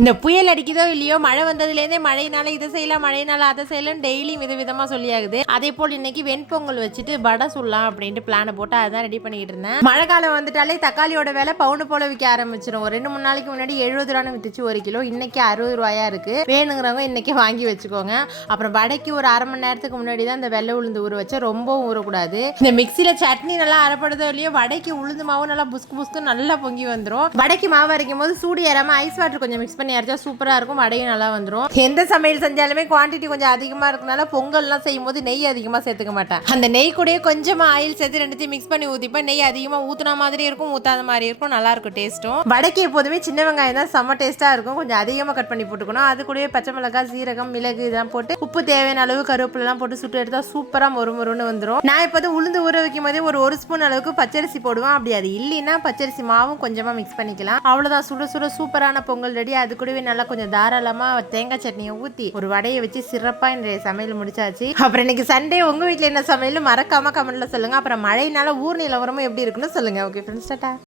இந்த புயல் அடிக்குதோ இல்லையோ மழை வந்ததுலேருந்தே மழையினால இதை செய்யலாம் மழையினால அதை செய்யலாம் டெய்லி வித விதமாக சொல்லியாகுது. அதே போல் இன்னைக்கு வெண்பொங்கல் வச்சுட்டு வடை சுடலாம் அப்படின்ட்டு பிளானை போட்டு அதான் ரெடி பண்ணிக்கிட்டு இருந்தேன். மழை காலம் வந்துட்டாலே தக்காளியோட விலை பவுண்டு போல விற்க ஆரம்பிச்சிடும் ஒரு ரெண்டு மூணு நாளைக்கு முன்னாடி எழுபது ரூபான்னு வித்துச்சு ஒரு கிலோ. இன்னைக்கு அறுபது ரூபாயா இருக்கு. வேணுங்கிறவங்க இன்னைக்கு வாங்கி வச்சுக்கோங்க. அப்புறம் வடைக்கு ஒரு அரை மணி நேரத்துக்கு முன்னாடி தான் இந்த வெள்ளை உளுந்து ஊற வச்சா ரொம்பவும் ஊறக்கூடாது. இந்த மிக்சியில் சட்னி நல்லா அரைப்படுதோ இல்லையோ வடைக்கு உளுந்து மாவு நல்லா புஸ்கு புஸ்கு நல்லா பொங்கி வந்துடும் வடைக்கு மாவு அரைக்கும் போது சூடு ஏறாம ஐஸ் வாட்டர் கொஞ்சம் மிக்ஸ் பண்ணி அரைச்சா சூப்பராக இருக்கும். வடையும் நல்லா வந்துடும் எந்த சமையல் செஞ்சாலுமே குவாண்டிட்டி கொஞ்சம் அதிகமாக இருக்கனால பொங்கல்லாம் செய்யும் போது நெய் அதிகமாக சேர்த்துக்க மாட்டேன். அந்த நெய் கூடயே கொஞ்சமாக ஆயில் சேர்த்து ரெண்டுத்தையும் மிக்ஸ் பண்ணி ஊற்றிப்பேன் நெய் அதிகமாக ஊற்றினா மாதிரி இருக்கும் ஊற்றாத மாதிரி இருக்கும். நல்லா இருக்கும் டேஸ்ட்டும் வடைக்கு எப்போதுமே சின்ன வெங்காயம் தான் செம்ம டேஸ்ட்டாக இருக்கும். கொஞ்சம் அதிகமாக கட் பண்ணி போட்டுக்கணும். அது கூடவே பச்சை மிளகாய் சீரகம் மிளகு இதெல்லாம் போட்டு உப்பு தேவையான அளவு கருவேப்பிலாம் போட்டு சுட்டு எடுத்தா சூப்பராக மொறு மொறுன்னு வந்துடும் நான் இப்போது உளுந்து ஊற வைக்கும் போதே ஒரு ஒரு ஸ்பூன் அளவுக்கு பச்சரிசி போடுவேன். அப்படி அது இல்லைன்னா பச்சரிசி மாவும் கொஞ்சமாக மிக்ஸ் பண்ணிக்கலாம். அவ்வளோதான் சுட சுட சூப்பரான பொங்கல் ரெடி அது கூடவே நல்லா கொஞ்சம் தாராளமா தேங்காய் சட்னியை ஊத்தி ஒரு வடையை வச்சு சிறப்பா இன்றைய சமையல் முடிச்சாச்சு. அப்புறம் இன்னைக்கு சண்டே உங்க வீட்டில் என்ன சமையல்? மறக்காம கமெண்ட்ல சொல்லுங்க. அப்புறம் மழையினால ஊர் நிலவரமும் எப்படி இருக்குன்னு சொல்லுங்க. Okay friends tata